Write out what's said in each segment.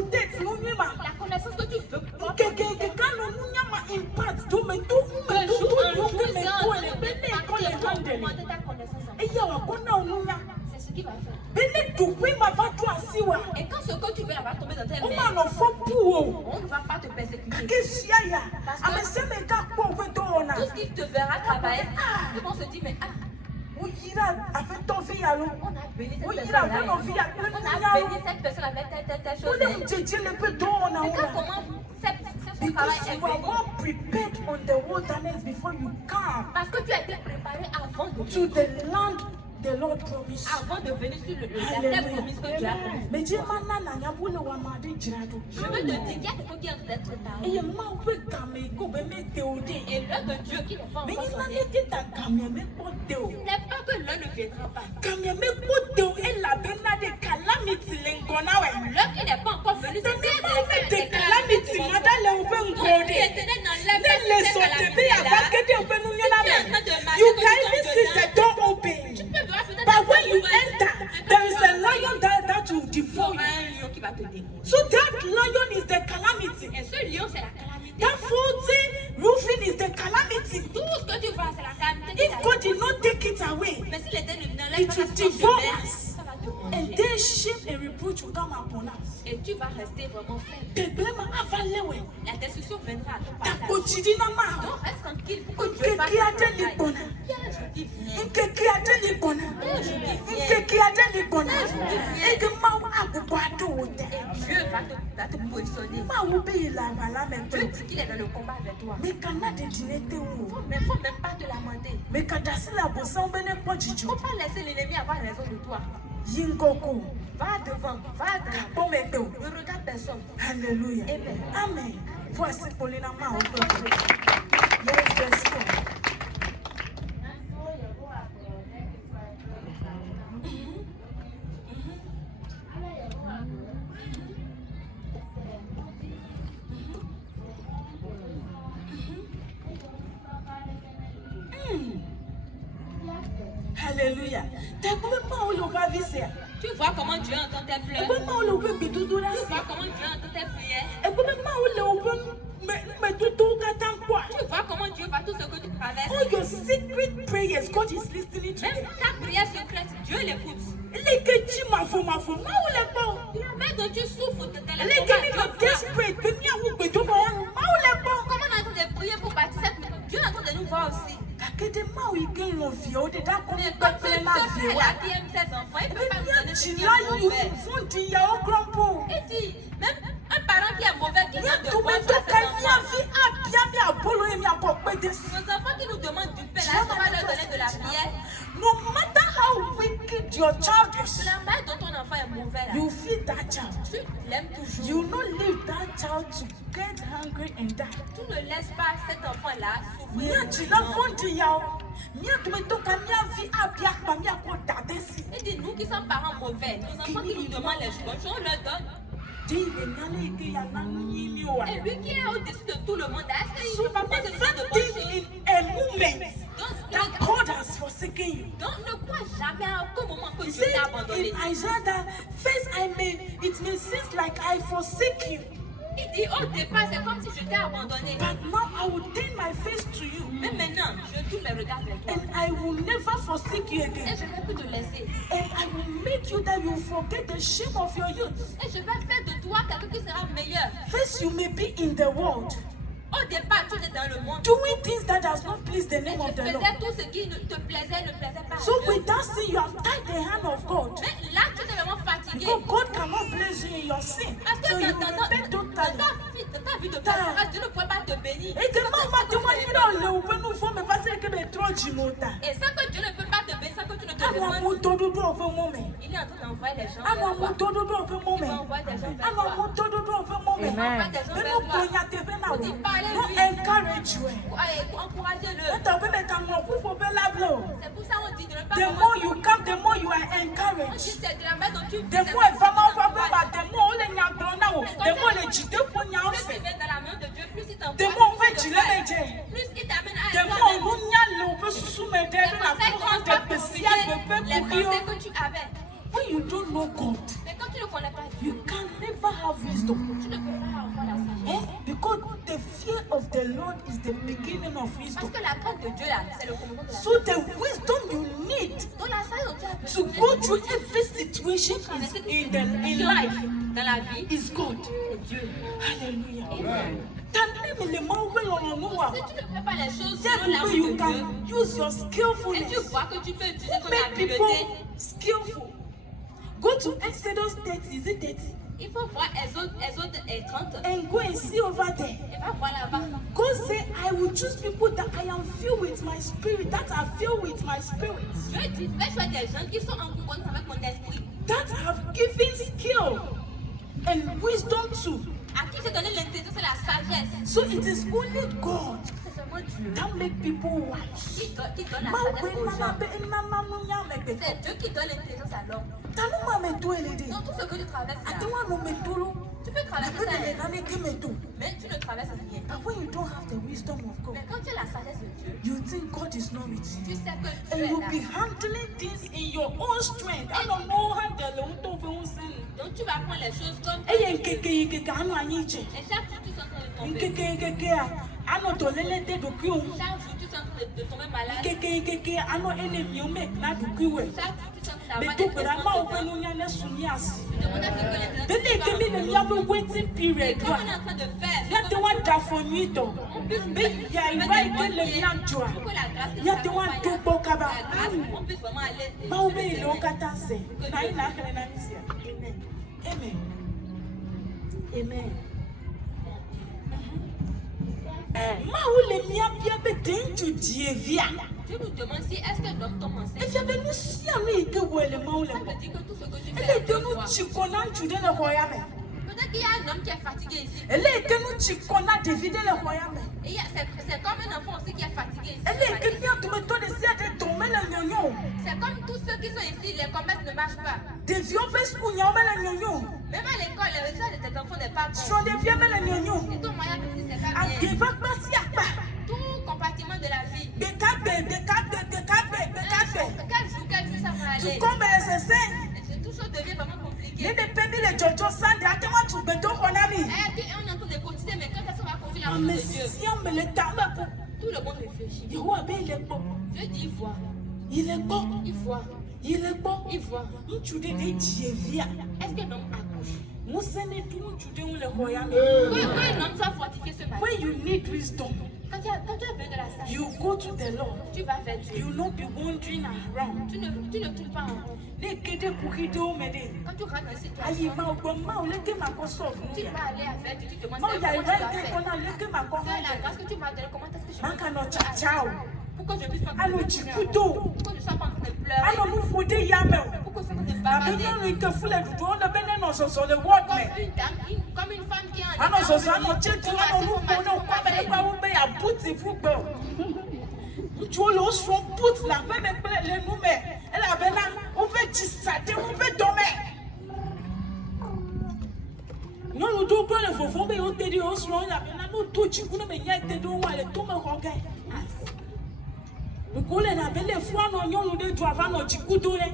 protect no nyuma. La connaissance que tu veux pouvoir Que quand no nyama impact do me do un jour, me ça ko le va handle. augmenter ta connaissance. E ya wa ko na onunya. C'est ce qui va faire. Bele do pe ma va to asiwa. Et quand ce que tu veux va tomber dans tes O mains, ma no fo pu o. on ne va pas te persécuter. Ke sia ya. Ame se me ka ko we do ona. Tout ce qui te verra travailler, ils vont se dire, mais ah, O yira avec ton vie alors. on a béni cette O personne yira là. avec ton vie On a béni cette personne avec telle chose. o le jeje le pe do ona Mais ona. comment son travail Because est you are béni? more prepared on the wilderness before you come Parce que tu as été préparé avant de to the land the Lord promised. avant de venir sur la terre promise que Dieu a promise. Mais Dieu m'a na nyabule wa ma de jirado. Je veux te dire qu'il y a quelque chose qui est en train d'être tardé. E ma we kame go be me te o de. Et l'heure de Dieu qui n'est pas Mais encore il n'a sonné, été ta kame me ko de o. ce n'est pas que l'heure ne viendra pas. Kame me ko de o e la be na de calamity le ngona we. L'heure qui n'est pas encore venue, c'est Ne ma me de calamity ma da le o be ngode. l'éternel n'enlève Ne le pas so cette te be ya calamité fa là. ke de o be nu nyana Tu es en train me. de marcher You comme can tu even tombes see the dedans. door open. Tu peux voir peut-être But when la you porte enter, ouverte. there is a lion that will devour you. Un lion qui va te dévorer. So that lion is the calamity. Et ce lion, c'est la calamité. That faulty roofing is the calamity. Tout ce que tu vois, c'est la calamité. If God did not take it away, Mais si l'éternel ne n'enlève it pas will la devour semence, us. ça va te And manger. then shame and reproach will come upon us. Et tu vas rester vraiment faible. The blame avalewe. La destruction viendra à ton Ta passage. kochidina ma. Donc reste tranquille pour que Dieu fasse Nkeki son ade travail. libona. Il y a un jour qui vient. Nkeki ade libona. Nkeki ade libona. Ege ma agubo ado wote. Et Dieu va te positionner. Ma wo be ila wala me Dieu pe. dit qu'il est dans le combat avec toi. Me kana de dinete wo. Mais il ne faut même pas te lamenter. Me kadasi la bosan bene Il ne pojijo. faut pas laisser l'ennemi avoir raison de toi. Yingoko. Va devant, va devant. Bon me te. Ne regarde personne. Hallelujah. Amen. Amen. Voici Paulina ma au peuple. Yes, let's go. Hallelujah. T'as combien de temps on va vivre? Tu vois comment Dieu entend tes Tu pleurs. vois comment on peut bidoudou là? Tu vois comment Dieu entend tes prières. Et comment on peut me doudou katan quoi? Tu vois comment Dieu va tout ce que tu traverses. All your secret prayers, God is listening to Même them. ta prière secrète, Dieu l'écoute. Les que tu m'as fait, ma ou les bons. Mais dont tu souffres de tes Les que tu m'as desperate, que tu as oublié, ma ou les bons. Comment on est en train de prier pour bâtir cette maison? Dieu est en train de nous voir aussi. Kakete ma ou il l'envie, au dedans qu'on Mais est quand pas tu ma ce vie. frère-là qui aime ses enfants, il ne peut pas nous donner ce Tu qui l'as est mauvais. eu, font il y a au grand pot. Il dit, même un parent qui est mauvais, qui Il y a donne de tout boire le à temps ses qu'il y a enfants. vie à bien, bien, polo et bien, pour péter. Nos enfants qui nous demandent du pain, là, est-ce qu'on va leur donner de la prière? No matter how wicked your child is, La mère dont ton enfant est mauvais, là, you feed that child. tu l'aimes toujours. You not leave that child to get hungry and die. Tu ne laisses pas cet enfant-là souffrir. Mia chila fondi yao. Mia tumetoka mia vi abia kwa mia ko dadesi. Il dit, nous qui sommes parents mauvais, nos enfants qui nous demandent les choses, on leur donne. Di le nyale ike ya nanu nyimi wa. Et lui qui est au-dessus de tout le monde, est-ce qu'il So ne peut pas te donner de bonnes something choses? in a moment Donc, that God has forsaken you. donc ne crois jamais à aucun moment que He Dieu said t'a abandonné. in Isaiah that first it may seem like I forsake you, Il dit, au départ, c'est comme si je t'ai abandonné. but now I will turn my face to you, Mais maintenant, je tourne mes regards vers toi. and I will never forsake you Et again. je ne vais plus te laisser. And I will make you that you forget the shame of your youth. Et je vais faire de toi quelqu'un qui sera meilleur. First, you may be in the world, Au départ, tu étais dans le monde. doing things that does not please the Et name tu of the Lord. faisais tout ce qui ne te plaisait, ne plaisait pas. à So Dieu. with that sin, you have tied the hand of God. Mais là, tu es vraiment fatigué. Because God cannot bless you in your sin. Parce que So you dans repent totally. ta vie de père, Dieu ne pourrait pas te bénir. Et que maman, tu vois, il a le open nous faut me passer que des trop jimota. Et sans que Dieu ne peut pas te bénir, sans que tu ne te Amo demandes, moto dodo over moment. il est en train d'envoyer des gens Amo vers toi. moto dodo over Il va moment. envoyer des gens vers Amo toi. moto dodo over Il moment. va envoyer des gens Mais vers nous toi. pognons tes veines Faut dire, parlez-lui. nous encourage you. Allez, encouragez-le. Et t'as pas mettre un mot pour faire la blow. C'est pour ça qu'on dit de ne pas The more you come, the more you are On dit encouraged. c'est de la main dont tu vis. The more c'est vraiment pour ça pas qu'on the more on est nyaglona o. The more les jité pour plus nyanfe. tu mets dans la main de Dieu, plus il t'envoie. The more on plus fait il te chile fait. meje. Plus il t'amène à The être more toi-même. on nyale o pe susu me de C'est la comme ça qu'il courant commence par de spécial de purifier les pe pensées que tu avais. When you don't know God, Mais quand tu ne connais pas Dieu, you can never have wisdom. wisdom. Tu ne peux pas avoir la sagesse. Because the fear of the Lord is the beginning of Parce wisdom. que la crainte de Dieu là, c'est le commandement de la So the wisdom you need Donc la sagesse dont tu as to besoin go through every situation in life dans la vie, is God. c'est Dieu. Hallelujah. Amen. Si tu ne fais pas les choses selon la vie you de can Dieu, use your et tu skillfulness. vois que tu peux utiliser ton Make habileté, people skillful. Go to Exodus 30, is it 30? il faut voir Exode 30 And go and see over there. et va voir là-bas. God say, I will choose people that I am filled with my spirit, that are filled with my spirit, Dieu dit, vais choisir des gens qui sont en concordance avec mon esprit, that have given skill and wisdom too. à qui j'ai donné l'intelligence et la sagesse. So it is only God C'est seulement Dieu that make people wise. qui donne la sagesse aux gens. C'est Dieu qui donne l'intelligence à l'homme. Dans tout ce que tu traverses là, tu peux traverser ça, mais tu ne traverses rien. But when you don't have the wisdom of God, Mais quand tu as la sagesse de Dieu, you think God is not with you. tu sais que And Dieu you'll est là. be handling things in your own strength. I don't know how the Lord will sin. Donc tu vas prendre les choses comme Eye nkeke anu anyi je. et chaque jour tu sens en train de tomber. Nkeke a ano to lelete doku o. Chaque jour tu sens en train de tomber malade. Nkeke ano enemy o make na doku we. Chaque jour tu sens que ta Be voix to est pera ma o très penu nya ne suni asi. Tu demandes à ce que les Be de kemi ne nya be waiting period Comme on wa. est en train de faire, Ya te wan da for nyi to. Be ya iwa ike le nya joa. pour que la grâce de Ya te wan do bo kaba. la grâce, on puisse vraiment aller. Ma o be ile o kata se. Na ina kele na misia. Amen. Amen. Ma ou le mia bia be dentu dievia. Dieu nous demande si est-ce que l'homme tombe enceinte. Efia be nu sia mi ike wo ele ma ou le Ça mo. veut dire que tout ce que tu fais Ele avec ike nu toi. chikona nchude le hoya me. Peut-être qu'il y a un homme qui est fatigué ici. Ele ike nu chikona David le hoya me. Et c'est comme un enfant aussi qui est fatigué ici. Ele ike nia tu me to de sia de to me le nyonyo. C'est comme tous ceux qui sont ici, les commerces ne marchent pas. Devi o be school nya o me le nyonyo. Même à l'école, les résultats de tes enfants n'est pas bon. So de bia me le nyonyo. Et ton moyen de vie, c'est pas bien. Ageba pasi apa. Tout compartiment de la vie. Bekabe. Quel jour ça va Tu aller? come sese. Et tout ça devient vraiment compliqué. Ne de pebi le jojo sande ate wa tu beto konami. On est en train de cotiser, mais quand est-ce qu'on va confier la Ah, main mais de Dieu? si on me le tape pour Tout le monde réfléchit. Yehowa be il est bon. Dieu dit, il voit. Il est bon. Il voit. Il est bon. Il voit. Ntchu de dievia. Est-ce que l'homme accouche? Musene tu ntchu de le hoya me. Quand un homme soit fortifié ce matin, When you need wisdom, quand tu as besoin de la sagesse, you go to the Lord. tu vas vers Dieu. You not be wandering around. Tu ne tournes pas en rond. Ne kede kukide o mede. Quand tu rentres dans une Ayi situation, ma ogbo ma o leke ma ko solve tu nu ya. vas aller avec Dieu, tu te demandes Ma o ya comment tu ira vas ide faire. kona leke ma ko C'est la ha. grâce que tu m'as donnée, comment est-ce que je Ma vais ka no faire? cha cha o. Pour que je puisse pas Ano pleurer. chikudo. Pour que je ne sois pas en train de pleurer. Ano mu fode ya me o. Pour que je sois en train de Abe bavarder. no ike fule dudu o le bene no so le word me. Comme une femme qui est en Ano état so so de ano vie. chetu Pour ano passer nu son ko mari, no son kwa me mari. kwa wo be ya buti fu gbe o. Ntchu o lo so put la be me pele le nu me. Ela be na o fe chisade o fe do me. Nyɔnu do kple le fofo be o te ɖi o srɔ̃ la be na no to dziku ne me nya te ɖe wa le to me xɔ gɛ. Ko le na be le fu anɔ nyɔnu ɖe do ava nɔ dziku do ɖe.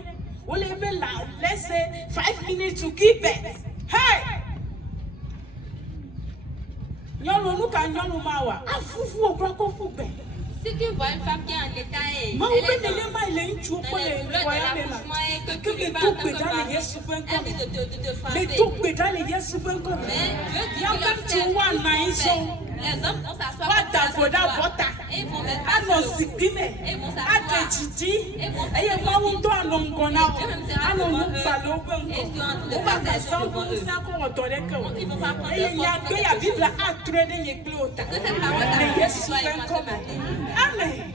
O le be la let's say 5 minutes to give birth. Hey! Nyɔnu nu ka nyɔnu ma wa? Afufu o kura ko fu gbɛ. Si tu vois une femme qui est en état et Ma o elle be est nene ma le ŋutsu dans kple les le douleurs de nkɔya me l'accouchement la. et que Que tu lui me parles en do tant gbe que ɖa le mari, Yesu ƒe elle ŋkɔ dit me. de Me frapper. do gbe ɖa le Yesu ƒe ŋkɔ me. Mais Dieu dit Ya qu'il be va ŋutsu faire wa tout nɔ anyi ce qu'il sɔŋ. fait. Les hommes vont s'asseoir Wa comme da ça avɔ sur ɖe toi. abɔta. Et ils vont mettre Anɔ assis. zikpui me. Et ils vont Ade s'asseoir. dzidzi. Et ils vont Eye faire Mawu des ŋutɔ anɔ ŋgɔ na wo. Dieu même sera Anɔ devant nu eux. gba le woƒe Et ils seront en train de ŋgɔ. Wo ma faire des gasa choses woƒe devant eux. ŋusẽ akɔ wɔ dɔ ɖeke o. Ils vont pas prendre Eye le nya temps de gbe faire ya quelque Biblia chose. atrɔe ɖe nye kple wo ta. Que cette parole Le s'arrête Yesu sur toi ƒe et moi ŋkɔ ce matin. me. Amen.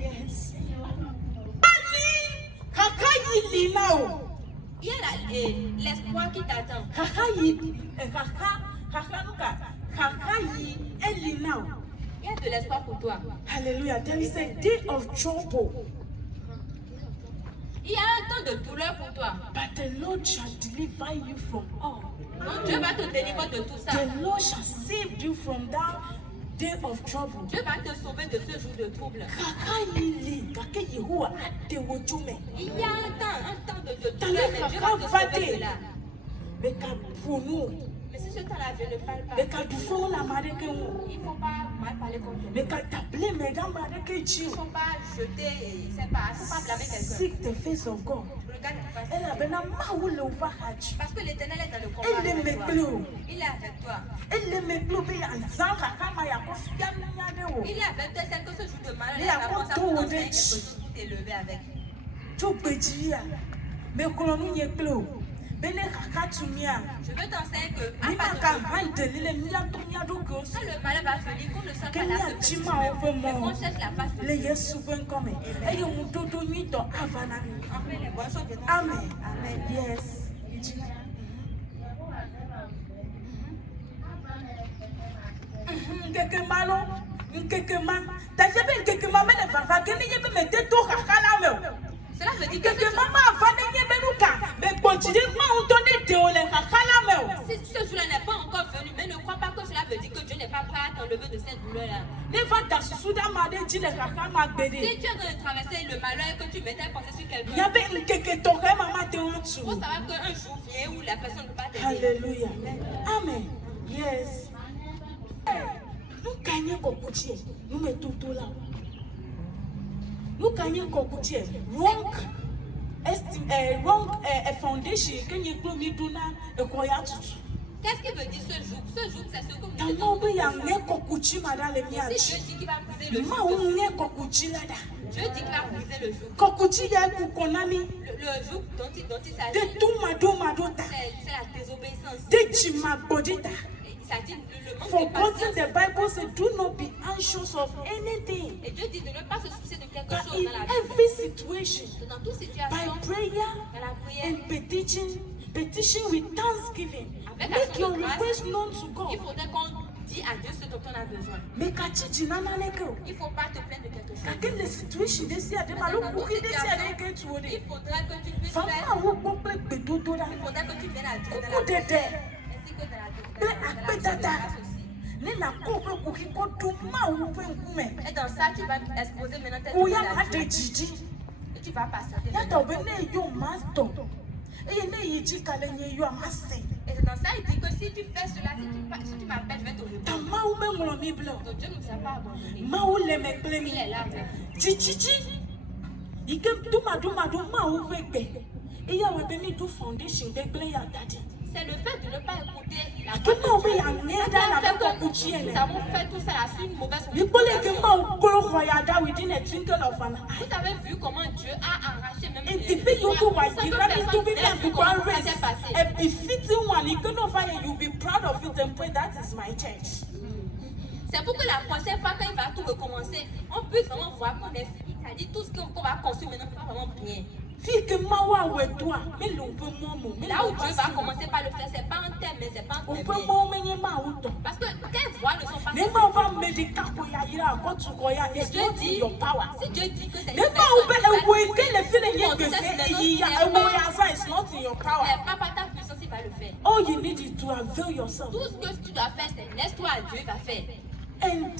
Yes. Ani kaka yi li na o. Il y a l'espoir qui t'attend. Kaka yi kaka nu kaka yi eli na o. Il y a de l'espoir pour toi. Hallelujah. There is a day of trouble, Il y a un temps de douleur pour toi. but the Lord shall deliver you from all. Donc Dieu va te délivrer de tout ça. The Lord shall save you from that day of trouble. Dieu va te sauver de ce jour de trouble. Kaka yi li kake Yehowa ade woju me. Il y a un temps de T'as douleur, le mais Dieu va te kaka sauver de vade. là. Mais pour nous. Mais si ce temps-là je ne parle pas, Mais quand tu fais la marée que il ne faut pas mal parler contre lui. mais quand tu appelles mesdames marée que Il tu ne faut pas jeter, il ne faut pas blâmer quelqu'un. seek the face of God. Regarde la face. Elle a ben maoule ou pas haji. Parce que l'Éternel est dans le combat. Elle avec me toi. pleut. Il est avec toi. Elle me pleut bien zanga kama ya kofia nyane o. Il est avec toi, c'est que ce jour de malheur, Il il y a a commencé à beaucoup vous de enseigner quelque chose pour t'élever avec. Tu peux dire mais quand nous y pleut. Bene kakatumia. Je veux t'enseigner que à Ni partir maka de hande lile miato miado quand gosi. le malheur va venir, qu'on ne sent pas Kenya la seconde, jima mais over qu'on mo. cherche la face de Le Dieu. Yesu ben come. Eye mudodo nyito avana. En fait, les bonnes choses viendront. Amen. Amen. Yes. Nkeke malo, nkeke ma. Tajebe nkeke ma mele vava kene yebe me teto kakala me. Cela veut dire que Nkeke mama avane yebe nuka. Me bonjide ma untone teole kakala me. si ce jour-là n'est pas encore venu, mais ne crois pas que cela veut dire que Dieu n'est pas prêt à t'enlever de cette douleur-là. Neva dasusuda made jile kakama gbede. Si tu es en train de traverser le malheur et que tu mets ta pensée sur quelqu'un, Yabe nkeke toke mama te il wantu. faut savoir qu'un jour vient où la personne ne peut pas t'aider. Hallelujah. Amen. Yes. Nous gagnons kokutie. Nous mettons tout là. Nous gagnons kokutie. Wrong foundation. Quand you go me do na ekoya tutu. Qu'est-ce qu'il veut dire ce jour? Ce jour, c'est ce que vous Dans dites. mon pays, il y a kokuchi madame le Si miachi. Dieu dit qu'il va briser le Ma jour, ou nye kokuchi lada. Dieu dit qu'il va briser le jour. Kokuchi ya kukonami. Le jour dont il De s'agit, tout madota. c'est la désobéissance. De chima bodita. Il s'agit le manque For de God patience. the Bible says, do not be anxious of anything. Et Dieu dit de ne pas se soucier de quelque But chose in dans la vie. every situation, Dans toute by situation, prayer dans la prière, and petition with thanksgiving, avec make action your de grâce, request known to il God. faudrait qu'on dise à Dieu ce dont on a besoin. Mais kachi jinana neko. Il ne faut pas te plaindre de quelque chose. Kake le situation desi ade malo Dans toute kuki desi situation, ade ke tuode. il faudrait que tu puisses Fama faire. wo pople bedodo da. Il faudrait que tu viennes à Dieu dans Kuku la dede. ainsi que dans la action de grâce aussi. Ne na kope kuki ko tuma wo pe nkume. Et dans ça, tu vas exposer maintenant tes Kuya douleurs à ma Dieu. de jiji. Et tu vas passer. Yata obe ne yo master. Eye ne yiji kale nye yo amase. Et dans ça, il dit que si tu fais cela, si tu m'appelles, je vais te répondre. Ta ma ou me ngolo mi blo. Donc Dieu ne nous a pas abandonnés. Ma ou le me ple Il mi. est là avec nous. Chichichi. Ike duma ma ou wegbe. Iya webe mi do foundation de ple ya dadi. C'est le fait de ne pas écouter la Ake ma obe ya Nous ngeda na avons ko fait kuchi que- ele. nous avons fait tout ça à une mauvaise Bipole ke communication. ma o kolo khoya da within a twinkle of an eye. Vous avez vu comment Dieu a arraché même And les- the pay you go wa Certaines gira mi to personnes be n'ont like vu to comment go ça race. s'est passé. A befitting one, you can offer you be proud of it and pray that is my church. C'est pour que la prochaine fois, quand il va tout recommencer, on puisse vraiment voir qu'on est fini. C'est-à-dire tout ce qu'on va construire maintenant va vraiment bien. Fille que ma wa we toi, mais l'on peut momo. Là où Dieu va commencer par le faire, c'est pas un thème, mais c'est pas un On thème. peut momo mais ma outo. Parce que tes voix ne sont pas. Ne ma va medical ko ya ira ko tu ko ya is Dieu not in dit, your power. si Dieu dit que c'est Ne ma ou be e we ke le feel nye Non, ke ça, c'est se yi ya e wo ya sa is not in your power. mais pas par ta puissance, il va le faire. All you need is to avail yourself. Tout ce que tu dois faire, c'est laisse-toi à Dieu, il va faire. And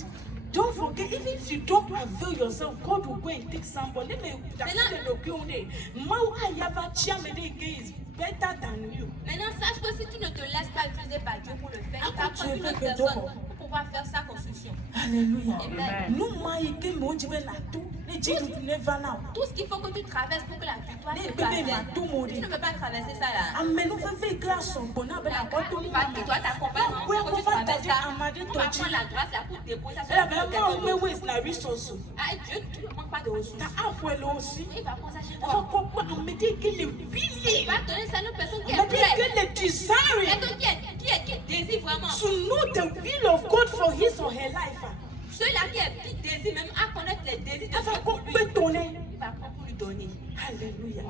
don't forget, even if you don't avail yourself, God will go and take somebody. Let me that's the document. Mau ayava chiamede is better than you. Maintenant, sache que si tu ne te laisses pas utiliser par Dieu pour le faire, il va Ah, prendre tu une veux autre que personne d'autres. pour pouvoir faire sa construction. Hallelujah. Amen. Nous maïke mojibe la tout. Les jidu never now. Tout ce qu'il faut que tu traverses pour que la victoire Les se bébés passe. ma tout Tu mori. ne peux pas traverser ça là. Amen. Nous fait grâce au bonheur de la porte Tu vas qui doit t'accompagner Oui, pour que on tu va traverses t'aider ça. à m'aider On va toji. prendre la grâce là pour déposer ça sur Elle la avait tête de vraiment quelqu'un d'autre. waste la resource. Ah, Dieu, tu ne manques pas de ressources. Ta afwele aussi. Il va prendre ça chez On va toi. comprendre. On me dit qu'il est Il willing. va donner ça à une personne qui On me est dit prête. qu'il est desiring. Quelqu'un qui désire vraiment. To know the will of God for his or her life. Celui-là qui désire même à connaître les désirs de Elle Dieu va pour lui. bétonner. Il va prendre pour lui donner. Hallelujah.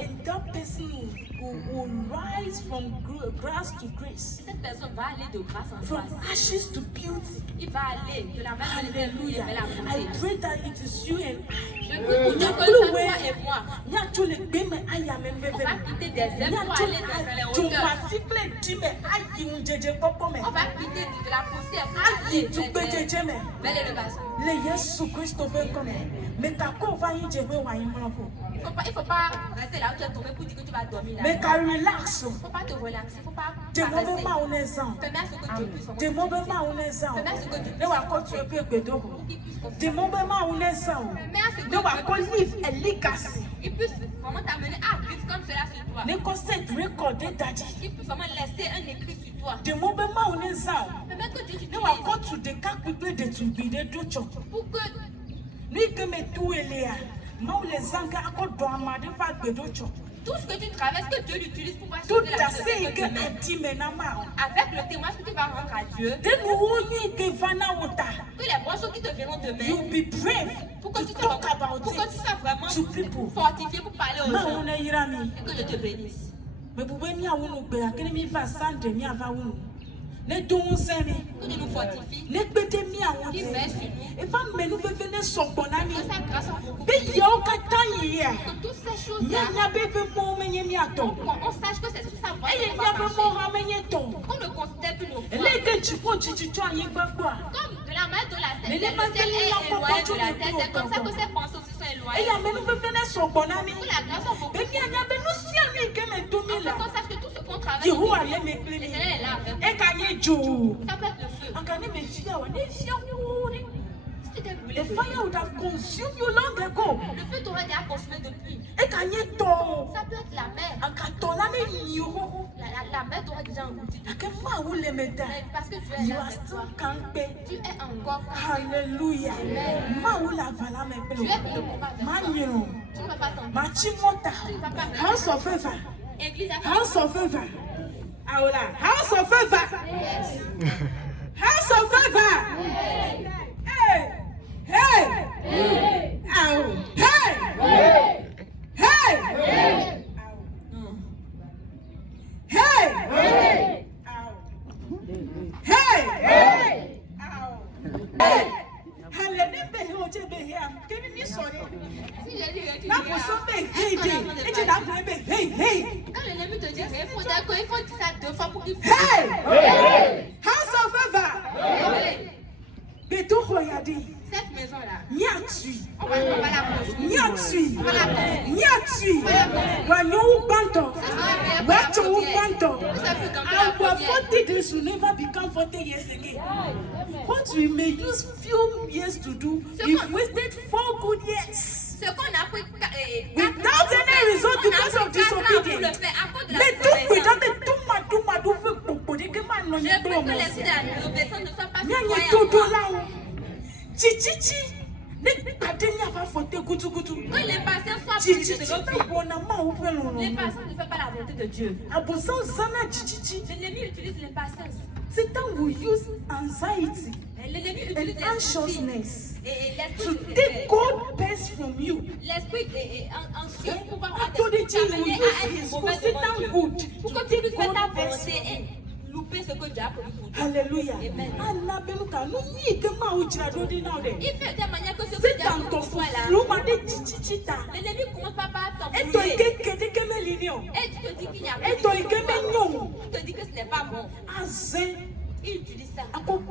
And that person will rise from grass to grace, Cette personne va aller de grâce en from grâce. ashes to beauty. Il va aller de la main de Hallelujah. vers la I beauté. pray that it is you and Je prie pour Dieu que ça soit et moi. Nyatule gbeme ayame On mbebe. va quitter des ailes pour aller dans les hauteurs. Jomasiple dime ayi unjeje popo me. On va quitter de la poussière pour Ayi aller tubejeje me. vers l'élevation. Le Yesu Christo be come. Me kako va yin jebe wa yin mlopo. Il Il faut pas rester là où tu es tombé pour dire que tu vas dormir là. Mais quand relax. Il ne faut pas te relaxer, il ne faut pas Des moments où on est sans. Fais bien ce que Dieu puisse. Des moments où on est sans. Fais bien ce que Dieu Ne va pas tu es peu bédo. Des moments où on est sans. Ne va pas livre et ligas. Il puisse vraiment t'amener à vivre comme cela sur toi. Ne conseille de recorder daddy. Il peut vraiment laisser un écrit sur toi. Des moments où on est sans. Fais bien que Dieu Ne va pas tu de cas de turbiner de choc. pour que Ni que me tout est là. Non les zanga encore dormant de faire bédo choc. tout ce que tu traverses, que Dieu l'utilise pour Tout sauver la à vie de fait que quelqu'un demain. anti-menama. Avec le témoignage que tu vas rendre à Dieu, De nous que vana wota. que les bonnes choses qui te verront You demain, be brave pour to que tu talk sois about pour que tu it sois vraiment to people. fortifié pour parler aux Ma gens. on est irami. Et que Dieu te bénisse. Mais pour venir à nous faire, que mi va sande mi ava nous. Ne donc semi. Que Dieu nous fortifie. Ne pété mi à nous. Il veille sur nous. Et va me nous faire venir son bon ami. Que sa grâce soit beaucoup. Be yo katayi ya. Que toutes ces Nya choses-là, nya bebe mo menye mi ato. qu'on sache que c'est sous sa voix Eye qu'on nya va be marcher. mo ha menye ton. Qu'on ne considère plus nos foi. Ele ke chipo chichicho aye gbagba. Comme de la main de la Mais tête. les Le ciel mains est de la éloigné de porte, la tu tête. ne C'est comme ça peux que ces pensées aussi sont éloignées. Eye me nous faire venir son bon ami. Que la grâce soit beaucoup. Be nya nya be nous si ami ke me to mi Afin la. qu'on sache que tout ce qu'on traverse, Yehowa le me l'Éternel klini. est là avec nous. E ka nye jo. Ça peut être le feu. Akane me fia wa ne fia wo ni. Si tu t'es brûlé, The fire would have consumed you long ago. le feu t'aurait déjà consumé depuis. E ka nye to. Ça peut être la mer. Aka to la ne ni ho. La mer t'aurait déjà englouti. Ake ma wo le me da. Mais parce que tu es You là are avec still toi. kampe. Tu es encore campé. Hallelujah. Ma wo la vala me Tu pe. es pour le combat avec Ma toi. nyiro. Tu ne vas pas tomber. Ma chimota. House of favor. Église à House of favor. Aola. House of favor. House of favor. Hey. Hey. Ow. Hey. Hey. Hey. Ow. Hey. Ow. Hey. Hallelujah. Be here, oje be here. Can you sorry? Si j'ai dit que tu Na dis, ko so be est-ce hey qu'on est en train de day. E je na parler? be hey hey. Quand l'ennemi te dit, il faut dire ça 2 fois pour qu'il Hey. House of favor. Be to hoyadi. Cette maison-là, Nyatui. on va la construire. Nyatui. On va la construire. Nyatui. Wa nyu banto. Wa cho banto. Ça peut tomber Our la première. 40 days will never become 40 years again. What we may use few years to do, we've wasted 4 good years. Ce qu'on a pris Without any result because of disobedience. Mais tout without the tout ma do fe popo de que man no Je nye prie blo que mo. les vies de la rénovation ne soient pas Nya nye citoyens todo encore. la o. Chichichi. Ne pade nya va fote gutu gutu. Que les patients soient pris Chichichi de ta nos vies. bona ma o pe lo Les lo. patients ne font pas la volonté de Dieu. Abosan zana chichichi. L'ennemi utilise les patients. Satan will use anxiety L'ennemi and utilise les soucis. anxiousness Et to l'esprit take God best from you. l'esprit est anxieux pour pouvoir After the G will t'amener use à être his mauvais for devant Satan Dieu. good Pour to que tu puisses take faire ta God best. volonté et louper ce que Dieu a prévu pour toi. Hallelujah. Amen. Anna beluka no ni ke ma o jira do di now de. Il fait de manière que ce que Dieu a Satan prévu to pour toi là, flu ma de chichichi ta. l'ennemi commence pas par E to t'embrouiller. ike kede ke me linio. Et tu te dis qu'il n'y a E pas to de ike me nyom. Tu te dis que ce n'est pas bon. Azen Il utilise ça. ako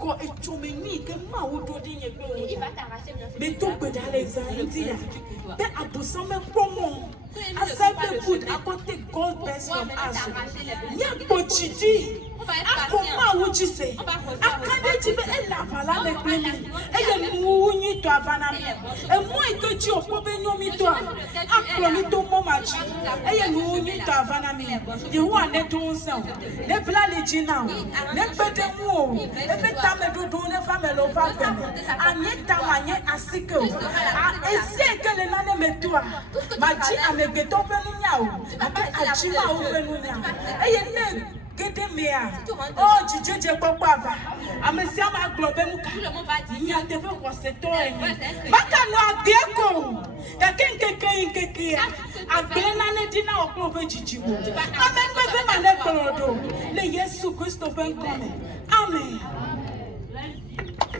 ko e chome ni ke ma o do di nye pe o. Il va t'arracher bien sûr. Mais tout peut dans les anxiétés. Mais à bousson mais comment? À ça fait good à côté God best from us. Ni a pochidi. A comment où tu sais? A quand tu veux elle la vala avec lui. Et il nous ni toi vanami. Et moi que tu au pobe no mi toi. A clomi to mama chi. Et il nous ni toi vanami. De où en est ton sang? Ne bla le jina. Ne pete mo. E fait ta me do ne femme lo va faire. Anye ta manye asike o. A ese que le nane me toi. Maji amege to pe nu nya o. Ake ajima o pe nu nya. E ye ne gede mea. Oh jijeje popo ava. Amesia ma globe nu ka. Tout le monde va dire. Ni ateve ko seto eni. Maka no abieko. Keke. Abele nane dina o globe jijiwo. Amen me fe ma le porodo. Le Yesu Christo ben come. Amen.